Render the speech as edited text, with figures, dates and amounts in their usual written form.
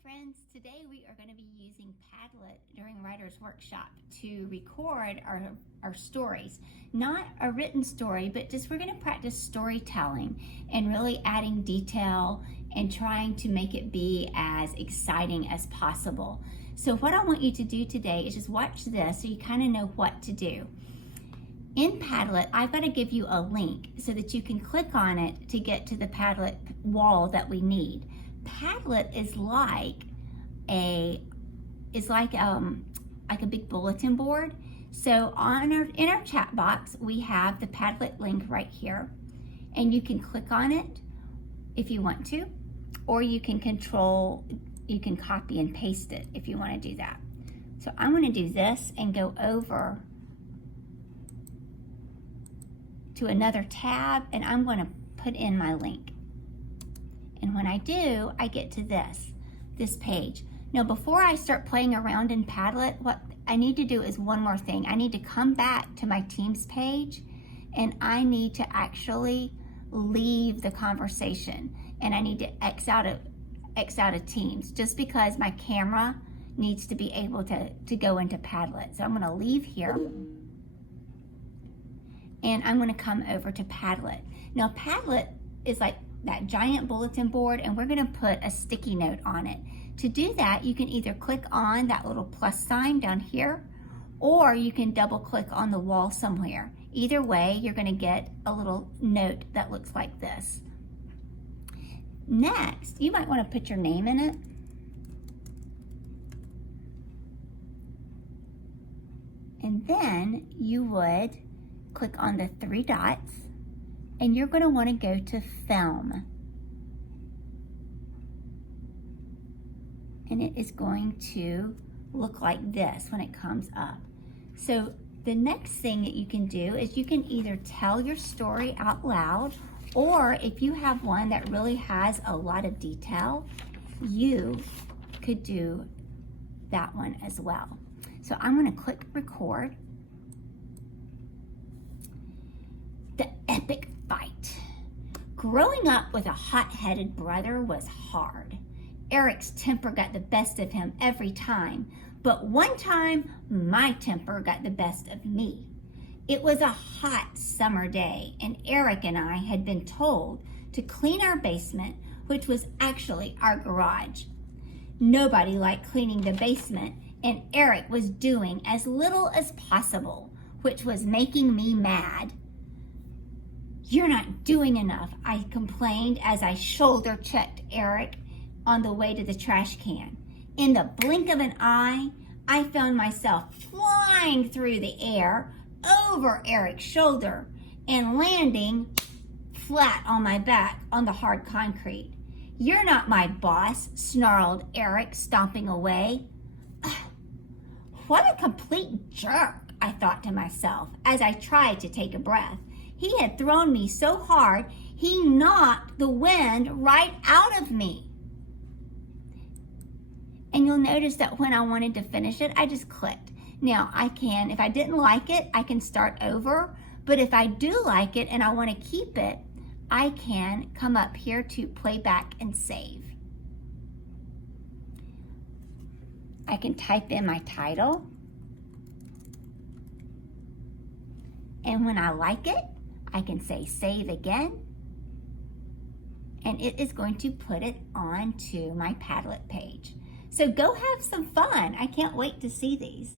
friends, today we are going to be using Padlet during Writer's Workshop to record our stories. Not a written story, but just we're going to practice storytelling and really adding detail and trying to make it be as exciting as possible. So what I want you to do today is just watch this so you kind of know what to do. In Padlet, I've got to give you a link so that you can click on it to get to the Padlet wall that we need. Padlet is like a big bulletin board. So in our chat box, we have the Padlet link right here, and you can click on it if you want to, or you can copy and paste it if you want to do that. So I'm going to do this and go over to another tab, and I'm going to put in my link. And when I do, I get to this page. Now, before I start playing around in Padlet, what I need to do is one more thing. I need to come back to my Teams page, and I need to actually leave the conversation, and I need to X out of Teams, just because my camera needs to be able to go into Padlet. So I'm going to leave here, and I'm going to come over to Padlet. Now, Padlet is like that giant bulletin board, and we're going to put a sticky note on it. To do that, you can either click on that little plus sign down here, or you can double click on the wall somewhere. Either way, you're going to get a little note that looks like this. Next, you might want to put your name in it. And then you would click on the three dots, and you're going to want to go to film. And it is going to look like this when it comes up. So the next thing that you can do is you can either tell your story out loud, or if you have one that really has a lot of detail, you could do that one as well. So I'm going to click record. The epic fight. Growing up with a hot-headed brother was hard. Eric's temper got the best of him every time, but one time my temper got the best of me. It was a hot summer day, and Eric and I had been told to clean our basement, which was actually our garage. Nobody liked cleaning the basement, and Eric was doing as little as possible, which was making me mad. "You're not doing enough," I complained as I shoulder checked Eric on the way to the trash can. In the blink of an eye, I found myself flying through the air over Eric's shoulder and landing flat on my back on the hard concrete. "You're not my boss," snarled Eric, stomping away. What a complete jerk, I thought to myself as I tried to take a breath. He had thrown me so hard, he knocked the wind right out of me. And you'll notice that when I wanted to finish it, I just clicked. Now I can, if I didn't like it, I can start over. But if I do like it and I want to keep it, I can come up here to play back and save. I can type in my title. And when I like it, I can say save again, and it is going to put it onto my Padlet page. So go have some fun. I can't wait to see these.